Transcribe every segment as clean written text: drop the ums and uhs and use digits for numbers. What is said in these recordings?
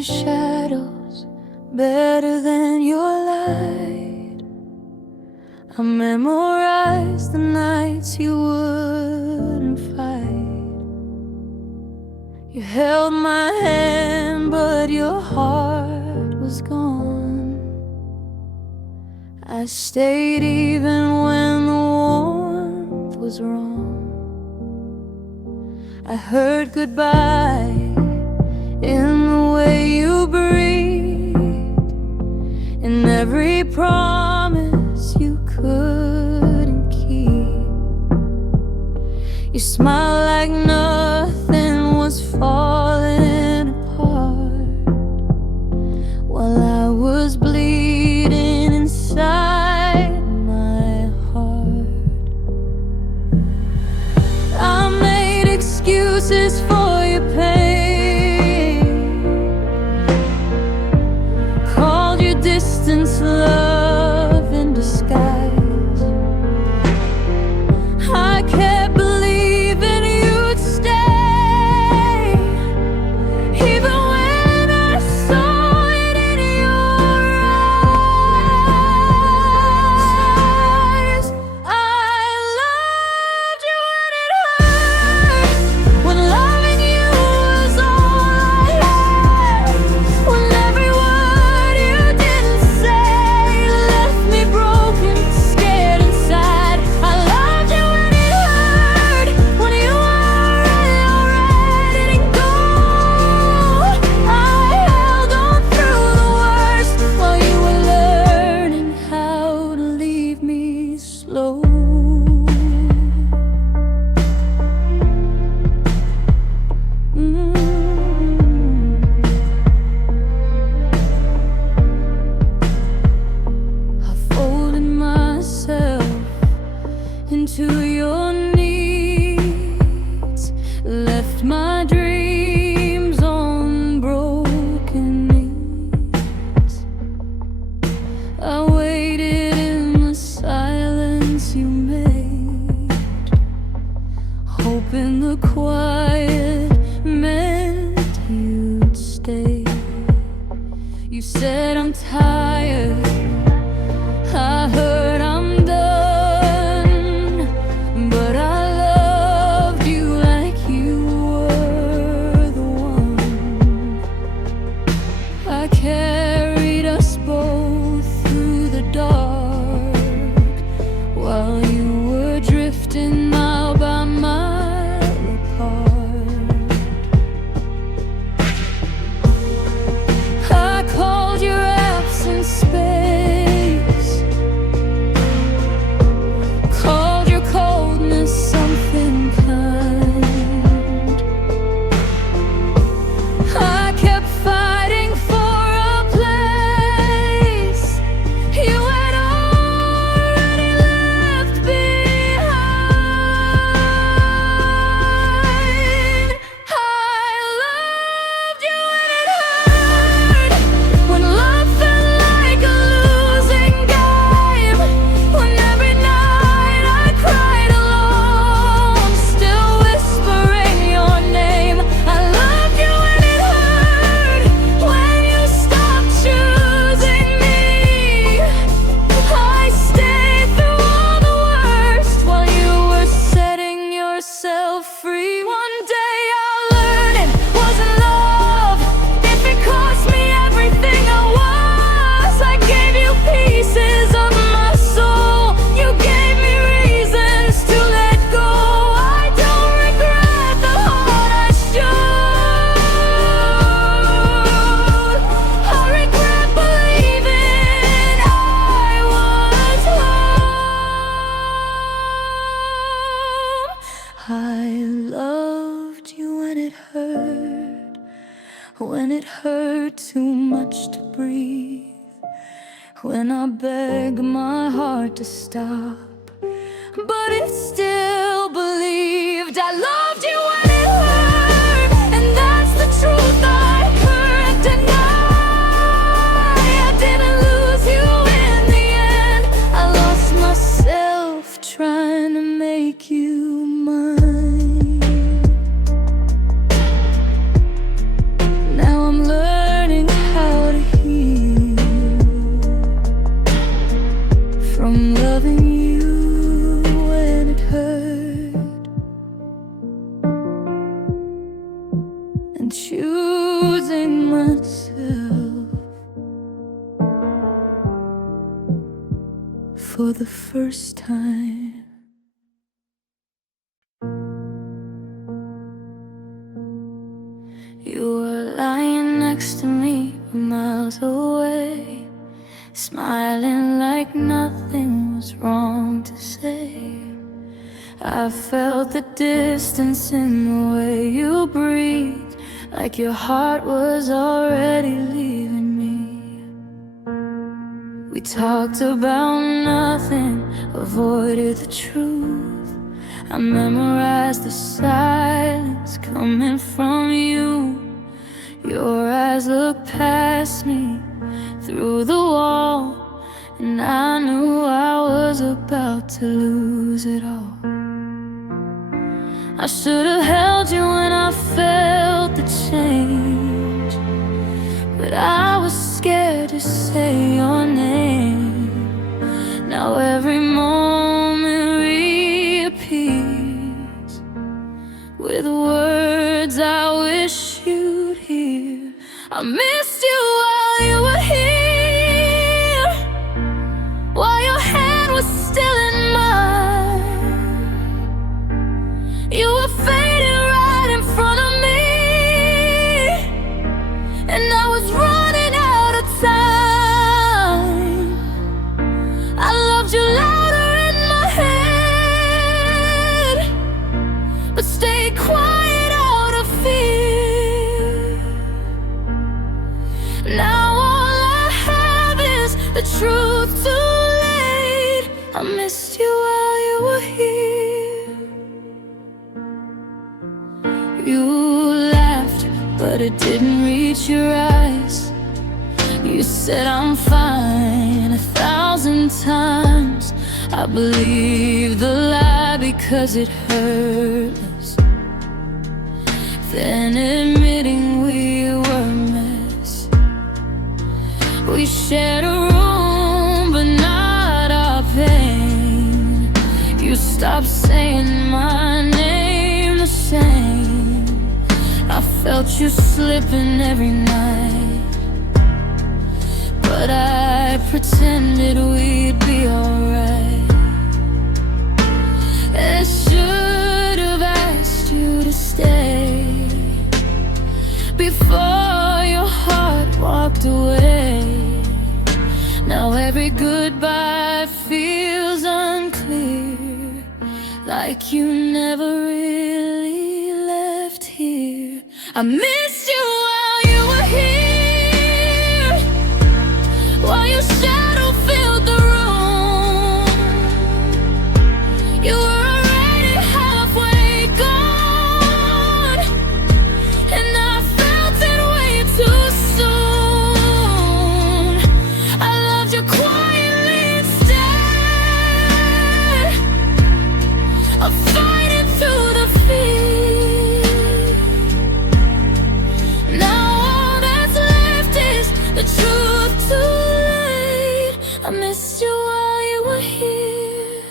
your shadows better than your light. I memorized the nights you wouldn't fight. You held my hand, but your heart was gone. I stayed even when the warmth was wrong. I heard goodbye in the way you breathed, in every promise you couldn't keep. You smiled like nothing was falling apart, while I was bleeding inside my heart. I made excuses for your pain, called your distance love in disguise. I kept believing you'd stay, even when I saw it in your eyes. I loved you when it hurt, when loving you was all I had, when every word you didn't say left me broken, scared and sad. I loved you when it hurt, when you were already to go. I held on through the worst while you were learning how to leave me slow. I folded myself into your needs, left my dreams on broken knees. I waited in the silence you made, hoping the quiet meant you'd stay. You said I'm tired, I heard I'm done, but I loved you like you were the one. I carried us both through the dark, while you were drifting mile by mile apart. I called your absence space, called your coldness something kind. I kept fighting for a place you had already left behind. I loved you when it hurt, when love felt like a losing game, when every night I cried alone, still whispering your name. I loved you when it hurt, when you stopped choosing me. I stayed through all the worst while you were setting yourself free. One day I'll learn it wasn't love if it cost me everything I was. I gave you pieces of my soul, you gave me reasons to let go. I don't regret the heart I showed. I regret believing I was home. I loved you when it hurt too much to breathe, when I begged my heart to stop, but it still believed. I loved you when it hurt, and that's the truth I couldn't deny. I didn't lose you in the end, I lost myself trying to make you mine. Now I'm learning for the first time. You were lying next to me, miles away, smiling like nothing was wrong to say. I felt the distance in the way you breathed, like your heart was already leaving me. We talked about nothing, avoided the truth. I memorized the silence coming from you. Your eyes looked past me through the wall, and I knew I was about to lose it all. I should have held you when I felt the change, but I was scared to say your name. Now every moment reappears with words I wish you'd hear. I missed you while you were here, while your hand was still in mine. You were fading right in front of me, and I was running out of time. I loved you louder in my head, but stayed quiet out of fear. Now all I have is the truth too late. I missed you while you were here. You laughed, but it didn't reach your eyes. You said I'm fine 1,000 times. I believed the lie because it hurt us. Then admitting we were a mess. We shared a room, but not our pain. You stopped saying my name the same. I felt you slipping every night, but I pretended we'd be alright. I should have asked you to stay before your heart walked away. Now every goodbye feels unclear, like you never really left here. I missed you while you were here, while your shadow filled the room. You were already halfway gone, and I felt it way too soon. I loved you quietly instead of fighting through the fear. Now all that's left is the truth too late. I missed you while you were here.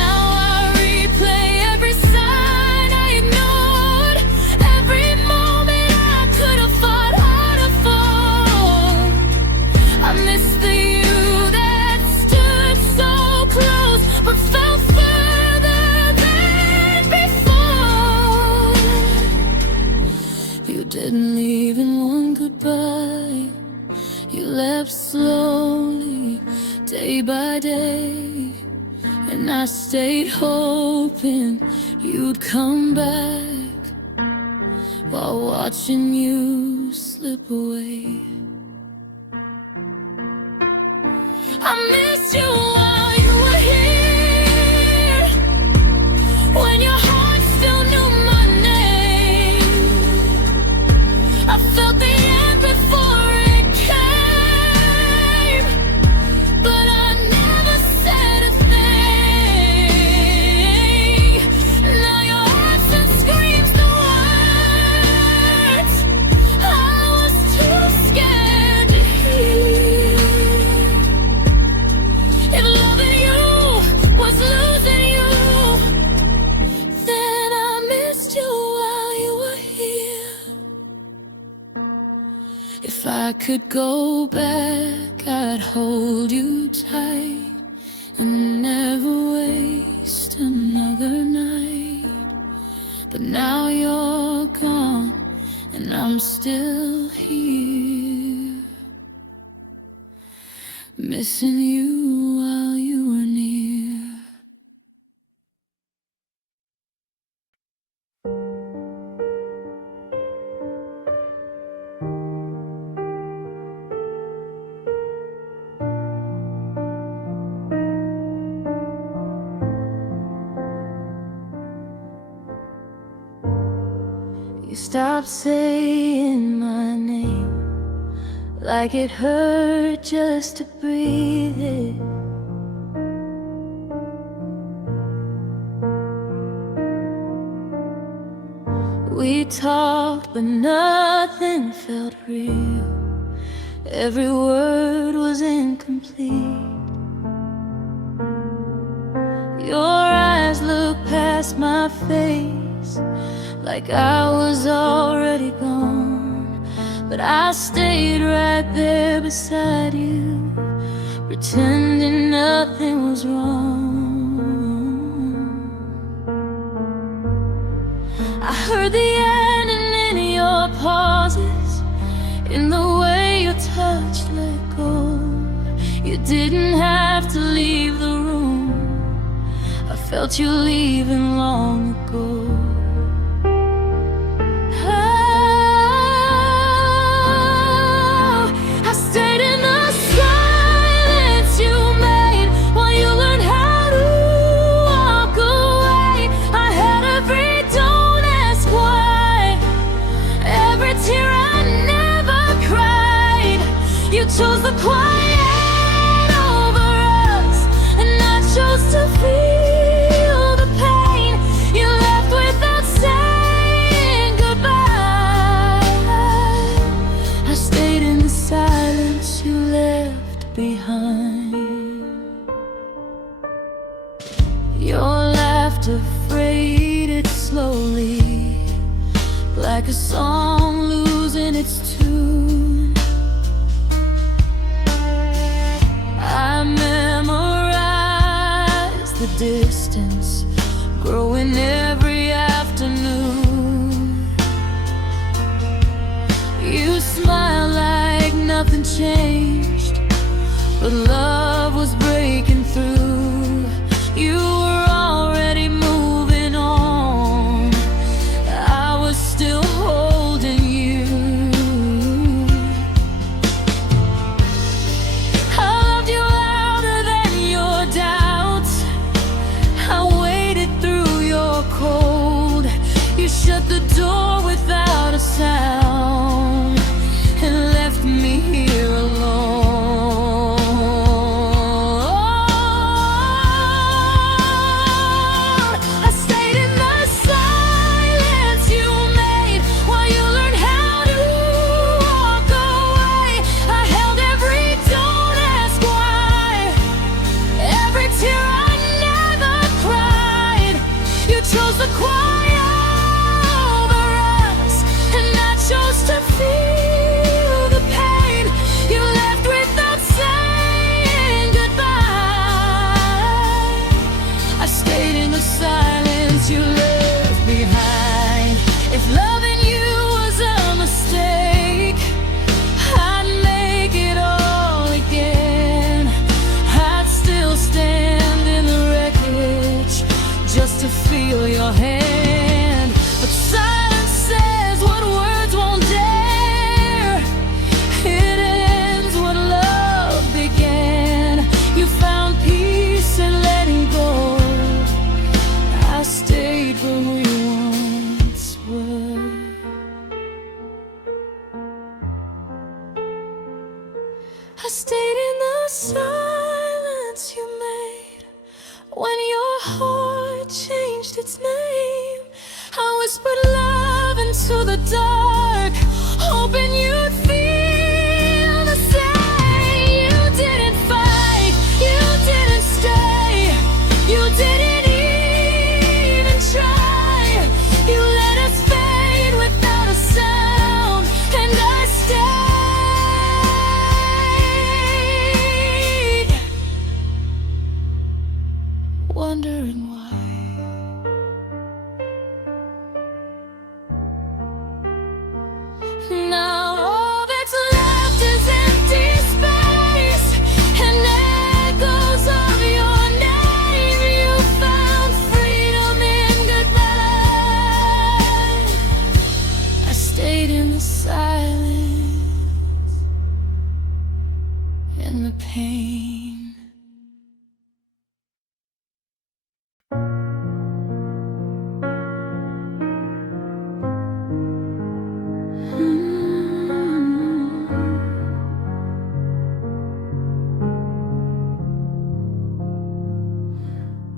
Now I replay every sign I ignored, every moment I could have fought harder for. I miss the you that stood so close, but fell further than before. You didn't leave in one goodbye. You left slowly, day by day, and I stayed hoping you'd come back while watching you slip away. I missed you while you were here, when your heart still knew my name. I felt the end before it came, but I never said a thing. Now your absence screams the words I was too scared to hear. If I could go back, I'd hold you tight and never waste another night. But now you're gone and I'm still here, missing you while you were near. You stopped saying my name, like it hurt just to breathe it. We talked, but nothing felt real. Every word was incomplete. Your eyes looked past my face, like I was already gone. But I stayed right there beside you, pretending nothing was wrong. I heard the ending in your pauses, in the way your touch let go. You didn't have to leave the room, I felt you leaving long ago. Chose the quiet over us, and I chose to feel the pain you left without saying goodbye. I stayed in the silence you left behind. Your laughter faded slowly, like a song losing its tune. I memorized the distance, growing every afternoon. You smiled like nothing changed, but love was breaking through. You were already moving on, I was still holding you. Shut the door without a sound and left me here alone. I stayed in the silence you made while you learned how to walk away. I held every don't ask why, every tear I never cried. You chose the quiet to feel the pain you left without saying goodbye. I stayed in the silence you left behind. If loving you was a mistake, I'd make it all again. I'd still stand in the wreckage just to feel your hand. But silence says what words won't dare. It ends what love began. You found peace in letting go. I stayed where we once were. I stayed in the silence you made when your heart changed its name. I whispered love into the dark, hoping you'd feel the same. You didn't fight, you didn't stay, you didn't even try. You let us fade without a sound, and I stayed. pain.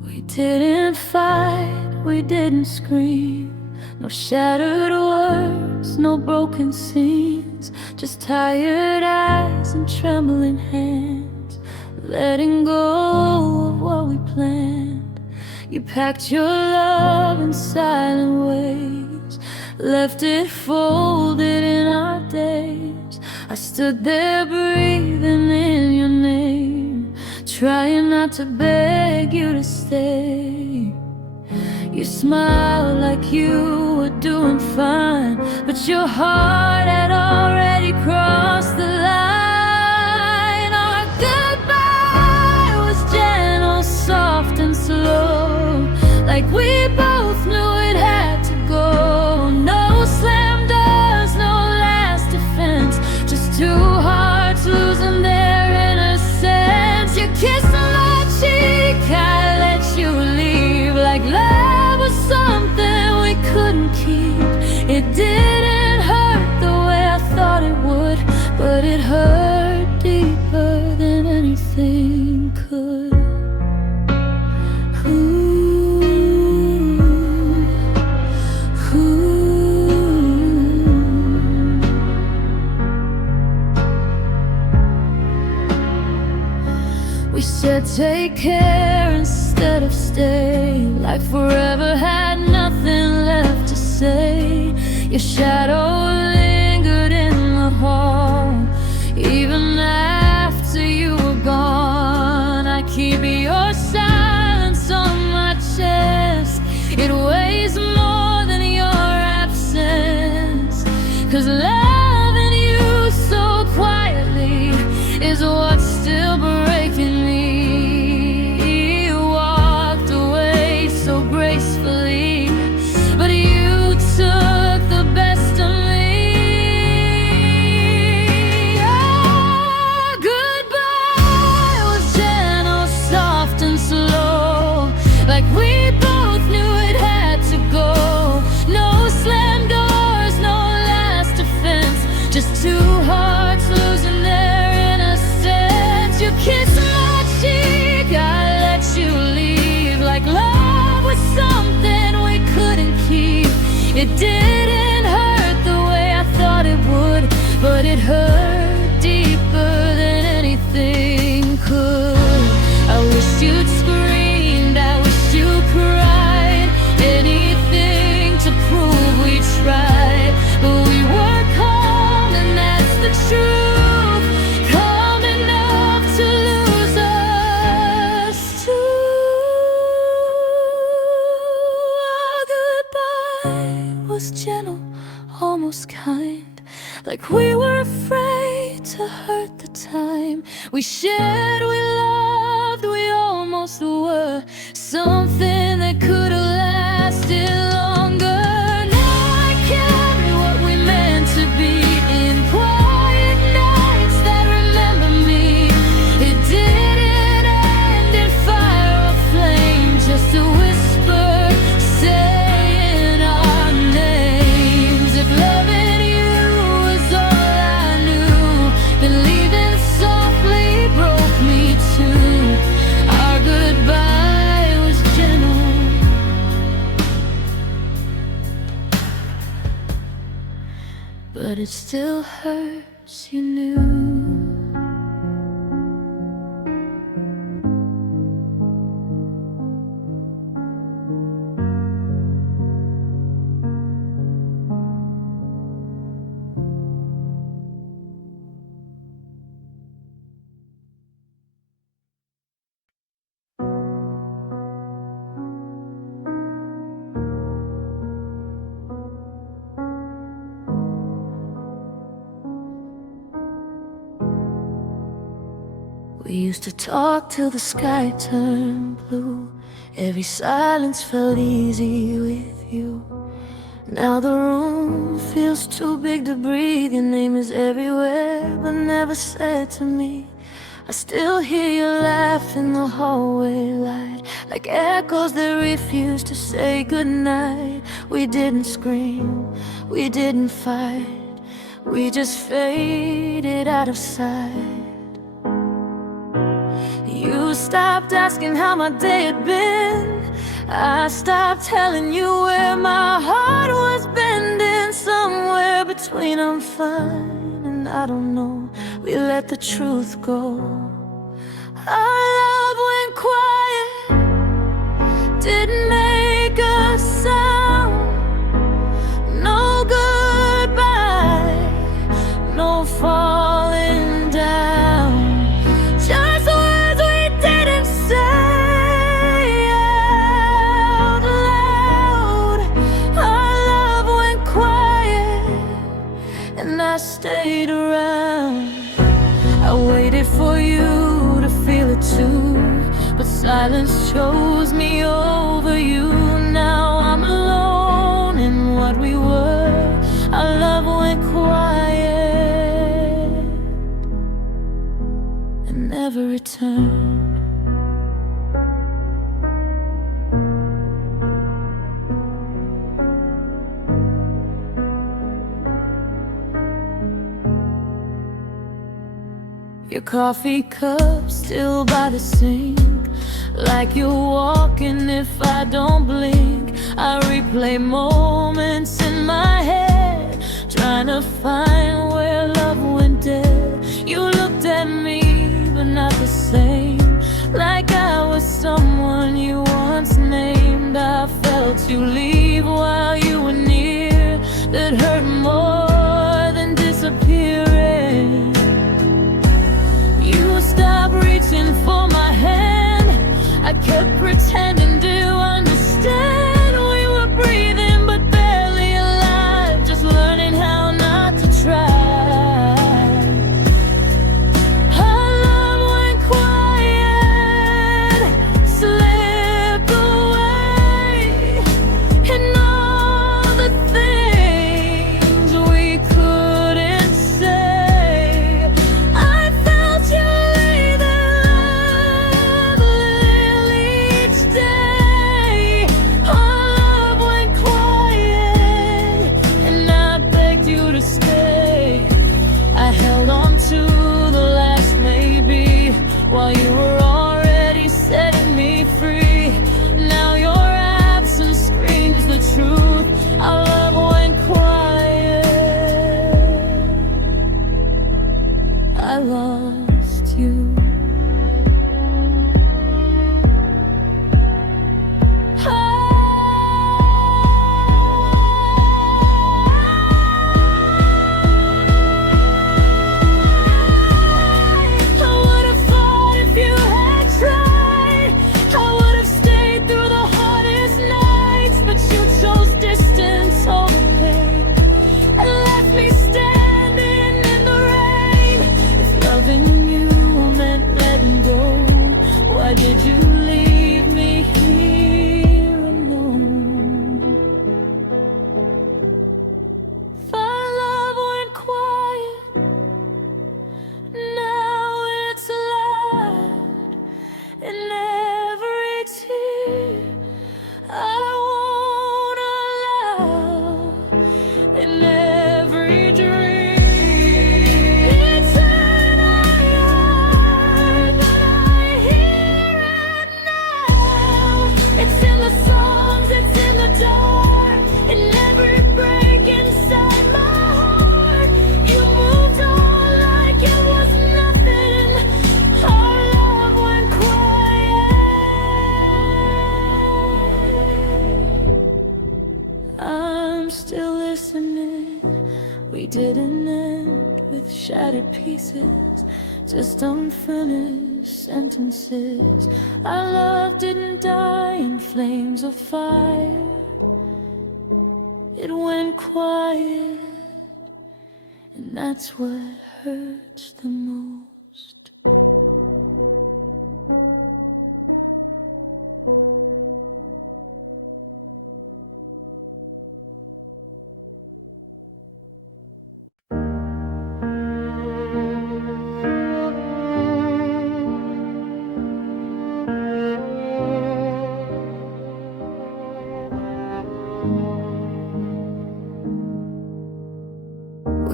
We didn't fight, we didn't scream. No shattered words, no broken scenes. Just tired eyes and trembling hands, letting go of what we planned. You packed your love in silent ways, left it folded in our days. I stood there breathing in your name, trying not to beg you to stay. You smiled like you were doing fine, but your heart had already crossed the line. Our goodbye was gentle, soft and slow, like we both knew it had to go. No slam doors, no last defense, just two hearts losing their innocence. You kissed on my cheek, I let you leave, like love was something we couldn't keep. It didn't hurt the way I thought it would, but it hurt deeper than anything could. We said take care instead of stay, like forever had nothing left to say. Your shadow lingered in the hall, even after you were gone. I keep your silence on my chest, it weighs more than your absence. 'Cause loving you so quietly is what's still breaking me. You walked away so gracefully, but you took the best of me. Our goodbye was gentle, soft and slow, like we both knew it had to go. No slam doors, no last defense, just two hearts losing their innocence. You kissed my cheek, I let you leave, like love was something we couldn't keep. It didn't hurt the way I thought it would, but it hurt deeper than anything could. I wish you'd screamed, I wish you cried, anything to prove we tried. But we were calm, and that's the truth, calm enough to lose us too. Our goodbye was gentle, almost kind, like we were afraid to hurt the time we shared, we loved, we almost were something that could have lasted longer. Now I carry what we meant to be in quiet nights that remember me. It didn't end in fire or flame, just a whisper saying our names. If loving you was all I knew, then leaving softly broke me too. Our goodbye was gentle, but it still hurts, you knew. We used to talk till the sky turned blue. Every silence felt easy with you. Now the room feels too big to breathe. Your name is everywhere, but never said to me. I still hear your laugh in the hallway light, like echoes that refuse to say goodnight. We didn't scream, we didn't fight, we just faded out of sight. You stopped asking how my day had been, I stopped telling you where my heart was bending. Somewhere between I'm fine and I don't know, we let the truth go. Our love went quiet, didn't make a sound. No goodbye, no falling down. Just words we didn't say out loud. Our love went quiet and I stayed around. I waited for you to feel it too, but silence chose me over you. Now I'm alone in what we were. Our love went quiet and never returned. Your coffee cup still by the sink, like you're walking if I don't blink. I replay moments in my head, trying to find where love went dead. You looked at me, but not the same, like I was someone you once named. I felt you leave while you were near, that hurt more than disappearing. You stopped reaching for my hand, I kept pretending to understand. We were breathing but barely alive, just learning how not to try. Our love went quiet, slipped away, and all the things we couldn't say. I felt you lay there each day. Our love went quiet and I begged you to stay. I held on to the last maybe, while you were already setting me free. Now your absence screams the truth. Our love went quiet, I lost you. I would have fought if you had tried. I would have stayed through the hardest nights, but you chose distance over pain and left me standing in the rain. If loving you meant letting go, why did you leave me here alone? Our love went quiet, now it's loud in every tear I won't allow, in every dream. It's in my heart, but I hear it now. It's in the songs, it's in the dark, in every break inside my heart. You moved on like it was nothing. Our love went quiet. I'm still listening. We didn't end with shattered pieces, just unfinished sentences. Our love didn't die in flames of fire, it went quiet, and that's what hurts the most.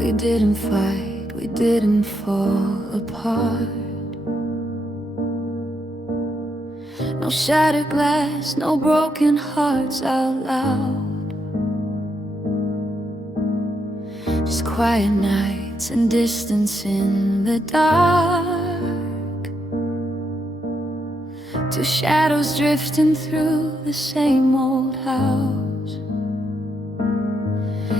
We didn't fight, we didn't fall apart. No shattered glass, no broken hearts out loud. Just quiet nights and distance in the dark. Two shadows drifting through the same old house.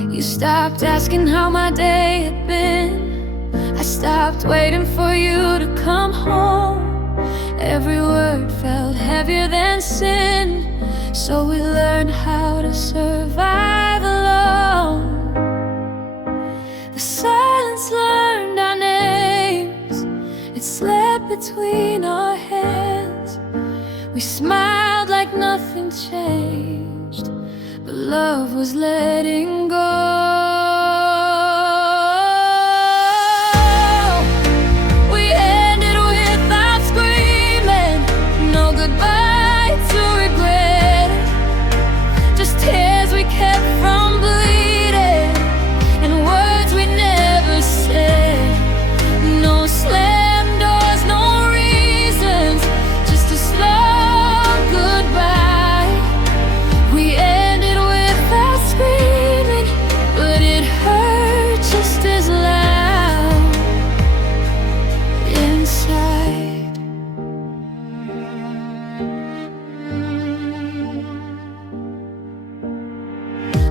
You stopped asking how my day had been. I stopped waiting for you to come home. Every word felt heavier than sin, so we learned how to survive alone. The silence learned our names. It slept between our hands. We smiled like nothing changed, but love was letting go.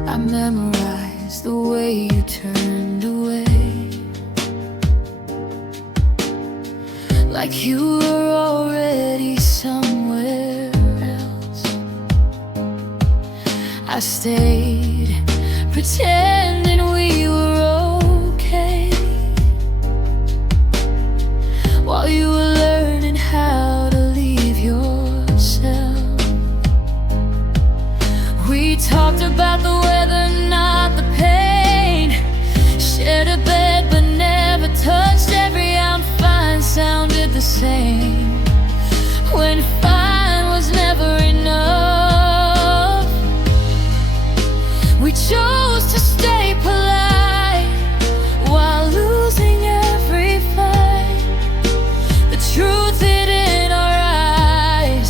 I memorized the way you turned away, like you were already somewhere else. I stayed, pretending we were okay, while you were learning how to leave yourself. We talked about the weather, not the pain. Shared a bed but never touched. Every I'm fine sounded the same, when fine was never enough. We chose to stay polite while losing every fight. The truth hid in our eyes,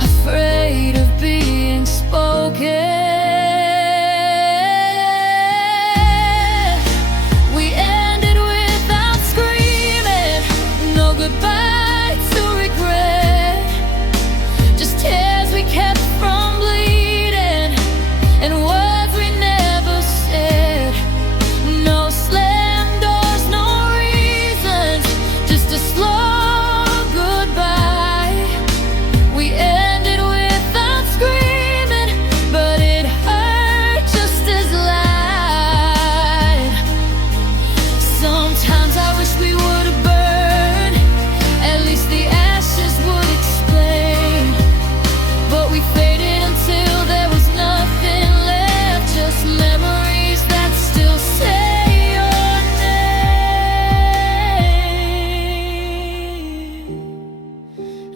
afraid of being spoken.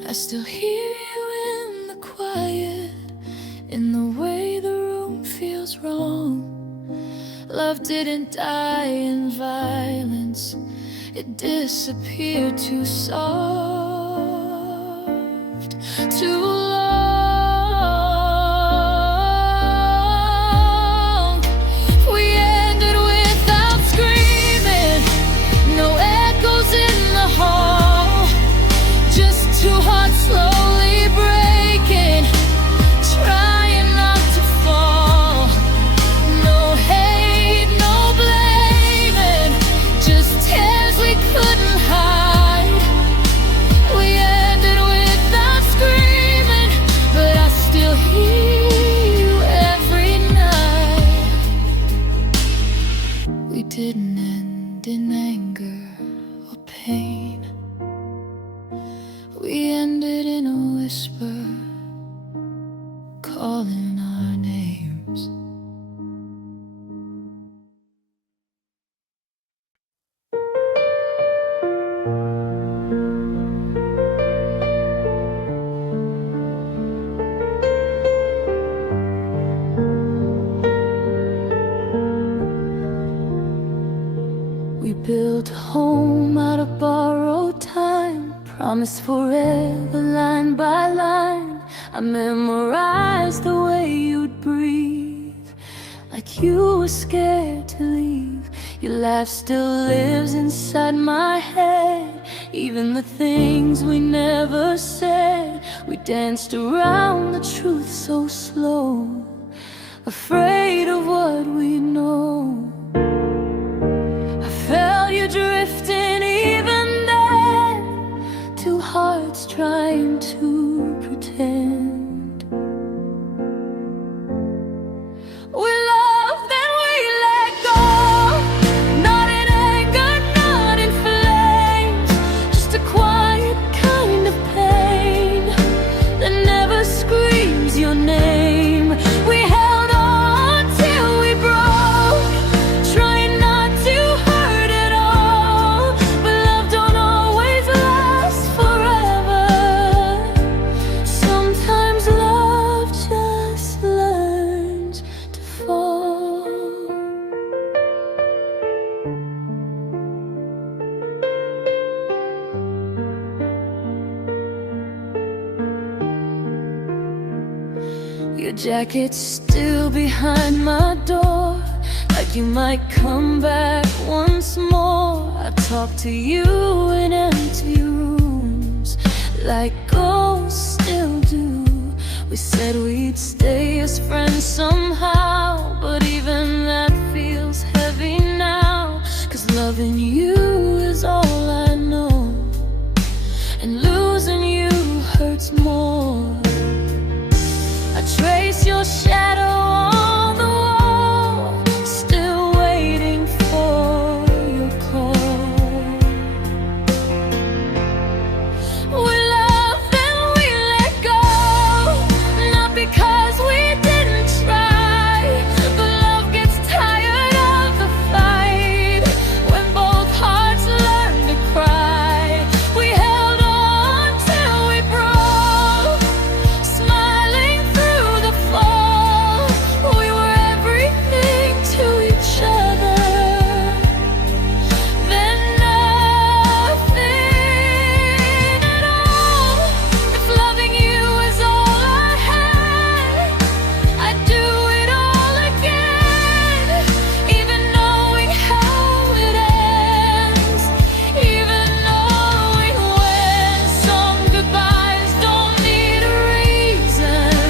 I still hear you in the quiet, in the way the room feels wrong. Love didn't die in violence, it disappeared too soft, too long. We ended without screaming, no echoes in the hall, just two hearts slowly breaking, trying not to fall. No hate, no blaming, just tears we couldn't hide. We ended without screaming, but I still hear you every night. We didn't end in anger or pain, we ended in a whisper, calling our names. We built a home out of borrowed time, promised forever line by line. I memorized the way you'd breathe, like you were scared to leave. Your laugh still lives inside my head, even the things we never said. We danced around the truth so slow, afraid of what we know. I felt you drifting even then, two hearts trying to pretend. We loved, then we let go, not in anger, not in flames, just a quiet kind of pain that never screams your name. We held on till we broke, trying not to hurt at all, but love don't always last forever. Sometimes love just learns to fall. Your jacket's still behind my door, like you might come back once more. I talk to you in empty rooms, like ghosts still do. We said we'd stay as friends somehow, but even that feels heavy now. 'Cause loving you is all I know, and losing you hurts more. I trace your shadow on the wall, still waiting for your call. We loved and we let go, not because we didn't try, but love gets tired of the fight when both hearts learn to cry. We held on till we broke, smiling through the fall. We were everything to each other, then nothing at all. If loving you is all I had, I'd do it all again, even knowing how it ends, even knowing when. Some goodbyes don't need a reason,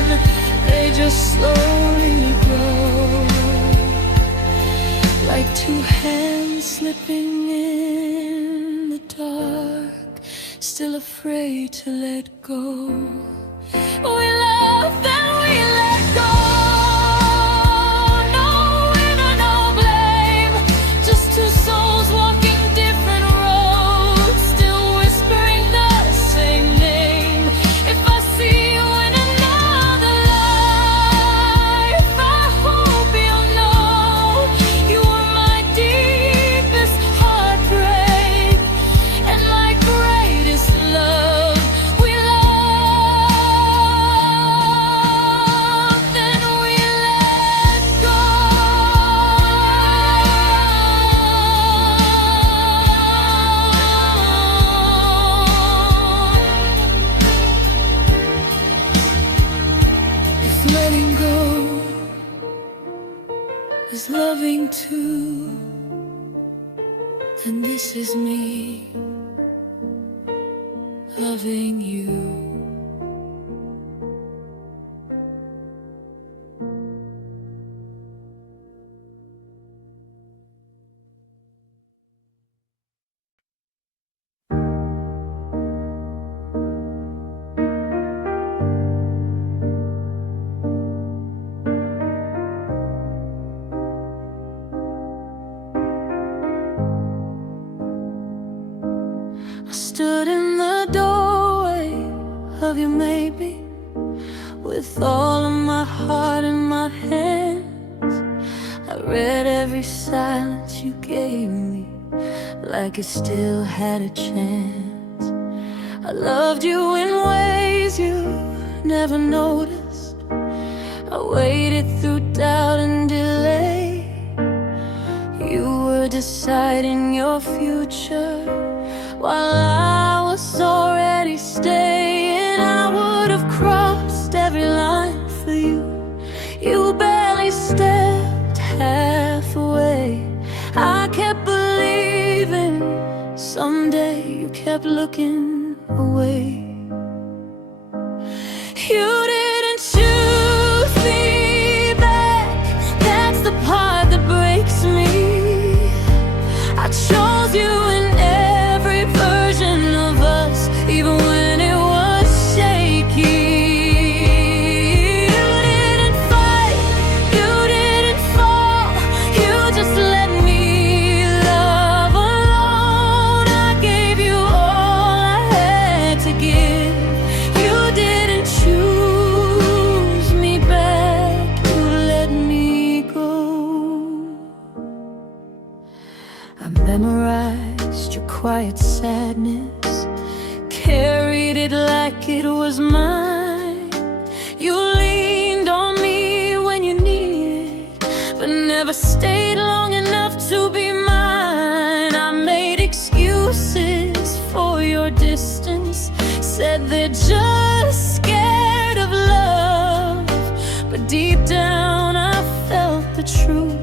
they just slowly grow, like two hands slipping in the dark, still afraid to let go. We love, then we let go, no win or no blame, just two souls walking different roads, still whispering the same name. If I see you in another life, I hope you'll know you were my deepest heartbreak and my greatest love. We love, then we let go. If letting go is loving too, then this is me loving you. I stood in the doorway of your maybe, with all of my heart in my hands. I read every silence you gave me, like it still had a chance. I loved you in ways you never noticed. I waited through doubt and delay. You were were deciding your future, while I was already staying. I would have crossed every line for you. You barely stepped halfway. I kept believing someday. You kept looking away. You didn't choose me back. That's the part that breaks me. I chose you in every version of us, even when it was shaky. You didn't fight, you didn't fall, you just let me love alone. I gave you all I had to give. You didn't choose me back, you let me go. I memorized your quiet sadness, carried it like it was mine. You leaned on me when you needed, but never stayed long enough to be mine. I made excuses for your distance, said they're just scared of love, but deep down I felt the truth.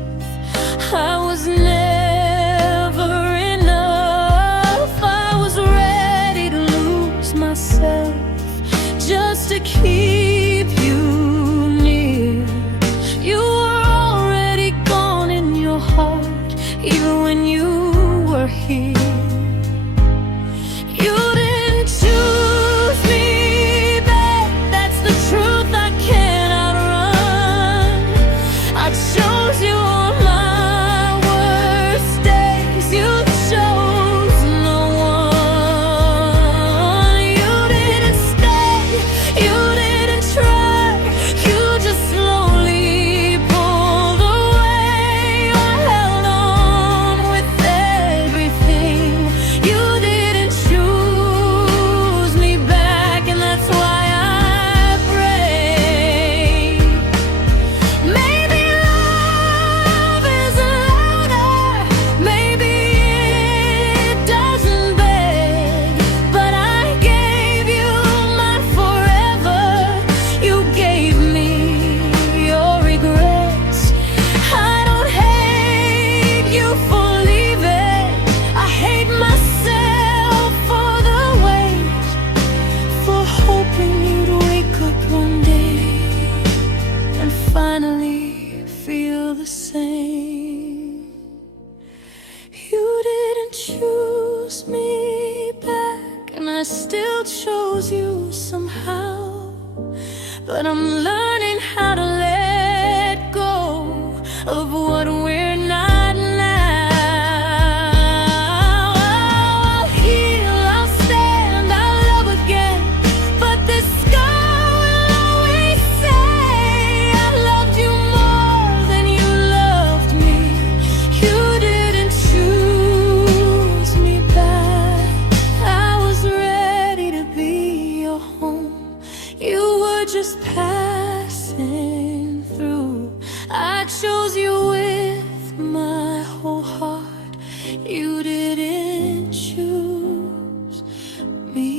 I was never enough. I was ready to lose myself just to keep you near. You were already gone in your heart, even when you were here. You didn't choose me back. That's the truth I cannot run. I chose you on my worst days. You chose no one. You didn't stay, you didn't try, you just slowly pulled away. I held on with everything. You didn't choose me back, and that's why I pray. Maybe love isn't louder, maybe it doesn't beg, but I gave you my forever. You gave me your regrets. I don't hate you for leaving. I hate myself for the wait, for hoping you'd wake up one day and finally feel the same. You didn't choose me back, and I still chose you somehow. But I'm learning how to let go of what we're not now. I'll heal, I'll stand, I'll love again, but this scar will always say I loved you more than you loved me. You didn't choose me back. I was ready to be your home. You were just passing through. I chose you with my whole heart. You didn't choose me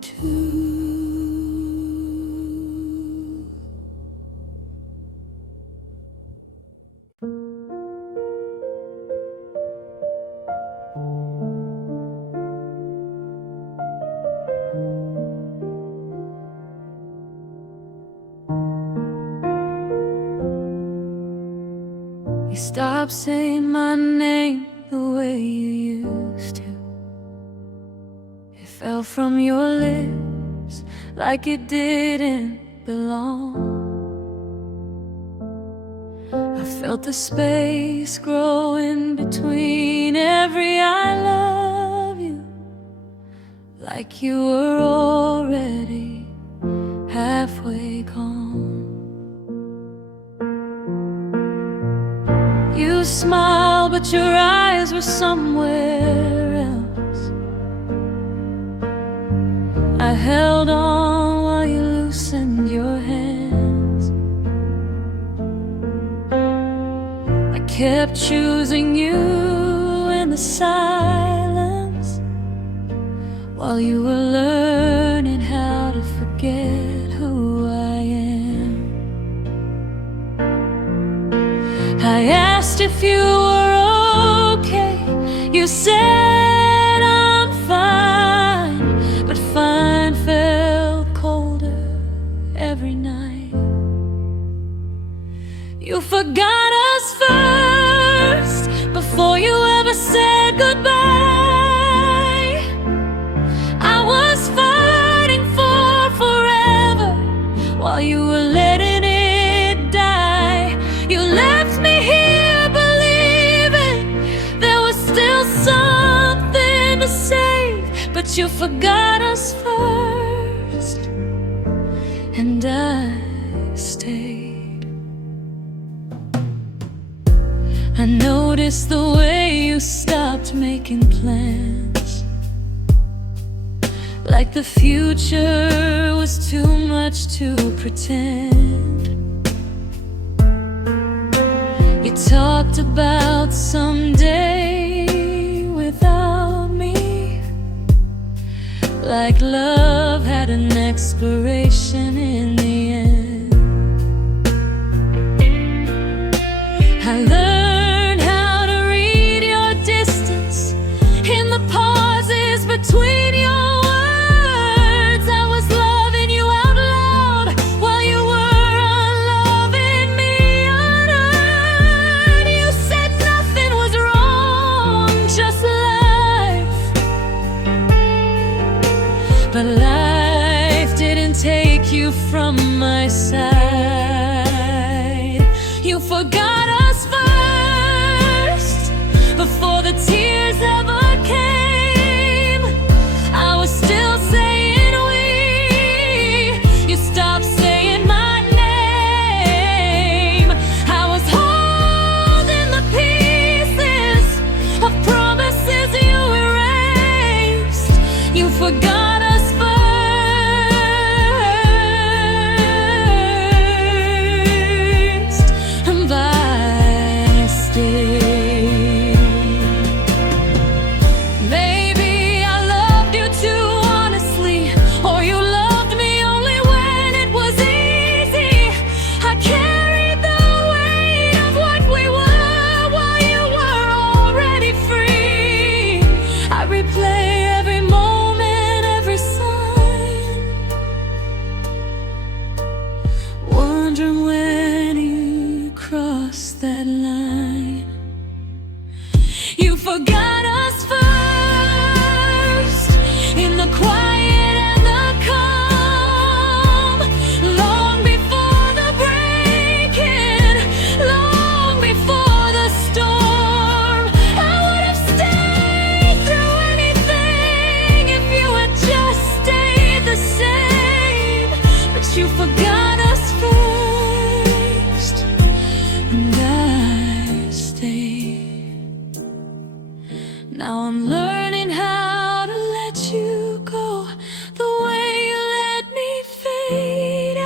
too. You stopped saying my name the way you used to. It fell from your lips like it didn't belong. I felt the space grow in between every I love you, like you were already halfway gone. You smiled, but your eyes were somewhere else. I held on while you loosened your hands. I kept choosing you in the silence, while you were learning how to forget who I am. I asked if you were okay. You said I'm fine, but fine felt colder every night. You forgot us first before you ever said goodbye. I was fighting for forever while you were letting it die. You left me here believing there was still something to save, but you forgot us first, and I stayed. I noticed the way you stopped making plans, like the future was too much to pretend. You talked about someday without me, like love had an expiration in the end. I learned how to read your distance in the pauses between your words. I was loving you out loud while you were unloving me unheard. You said nothing was wrong, just life. But life didn't take you from my side. You forgot us first before the tears ever came. I was still saying we. You stopped saying my name. I was holding the pieces of promises you erased. You forgot us first, and I stayed. Maybe I loved you too honestly, or you loved me only when it was easy. I carried the weight of what we were while you were already free. I replay every moment, every sign, wondering when you crossed that line. You forgot us first in the quiet and the calm, long before the breaking, long before the storm. I would have stayed through anything if you had just stayed the same, but you forgot us first, and I stayed. Now I'm learning how to let you go the way you let me fade. I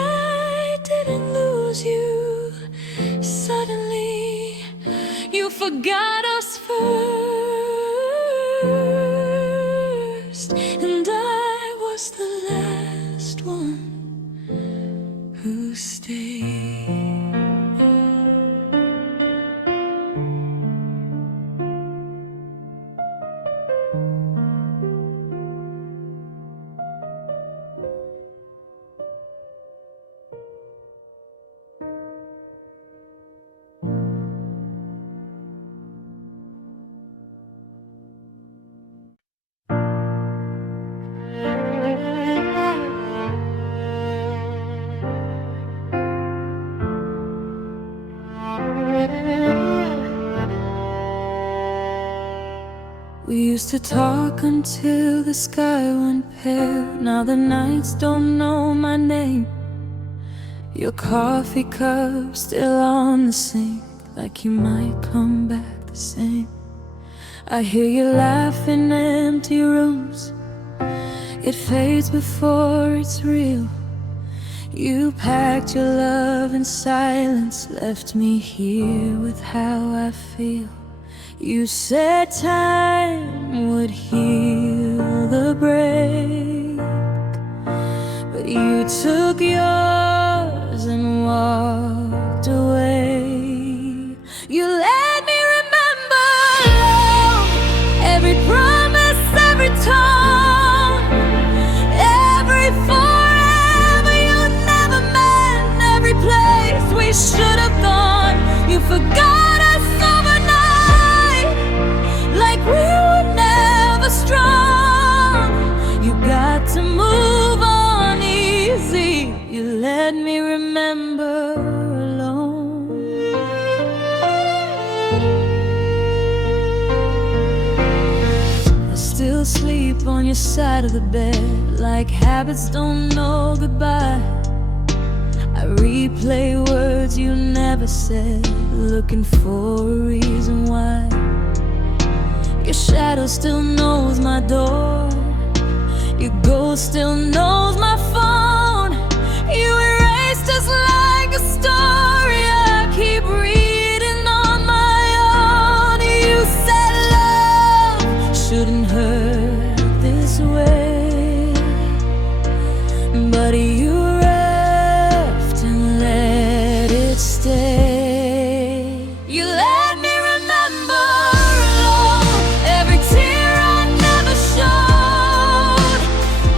didn't lose you suddenly. You forgot us first, and I was the last one who stayed. We used to talk until the sky went pale. Now the nights don't know my name. Your coffee cup still on the sink, like you might come back the same. I hear you laugh in empty rooms. It fades before it's real. You packed your love in silence, left me here with how I feel. You said time would heal the break, but you took yours and walked away. You let me remember love, every promise, every tone, every forever you never meant, every place we should have gone. You forgot us overnight, like we were never strong. You got to move on easy. You let me remember alone. I still sleep on your side of the bed, like habits don't know goodbye. I replay words you never said, looking for a reason why. Your shadow still knows my door, your ghost still knows my phone. You erased us like a story I keep reading on my own. You said love shouldn't hurt this way, but you left and let it stay. You let me remember alone, every tear I never showed,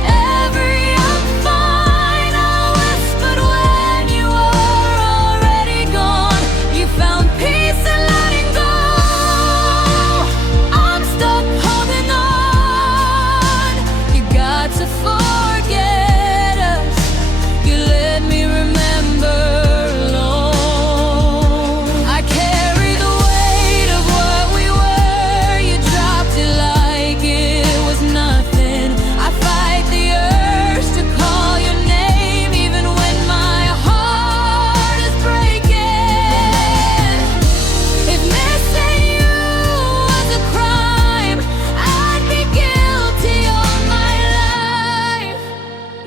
every I'm fine I whispered when you were already gone. You found peace in letting go, I'm stuck holding on. You got to forget us, you let me remember alone. I carry the weight of what we were, you dropped it like it was nothing. I fight the urge to call your name even when my heart is breaking. If missing you was a crime, I'd be guilty all my life.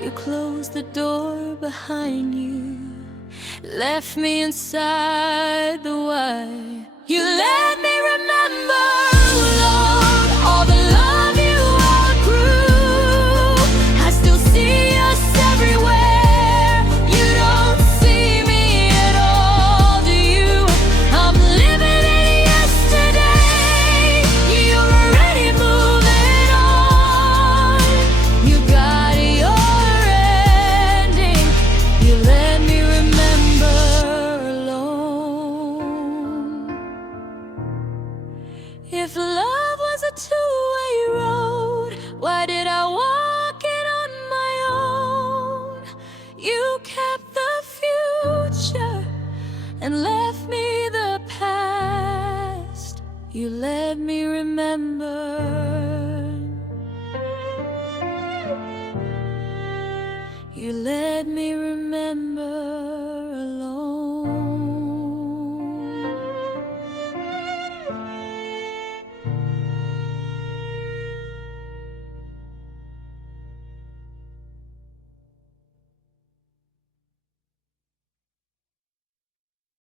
You closed the door behind you, left me inside the why. You let me remember, Lord, all the love you outgrew. I still see us everywhere. You don't see me at all, do you? I'm living in yesterday. You're already moving on. You got your ending. You let me remember alone. If love was a two-way road, why did I walk it on my own? You kept the future and left me the past. You let me remember. You let me remember.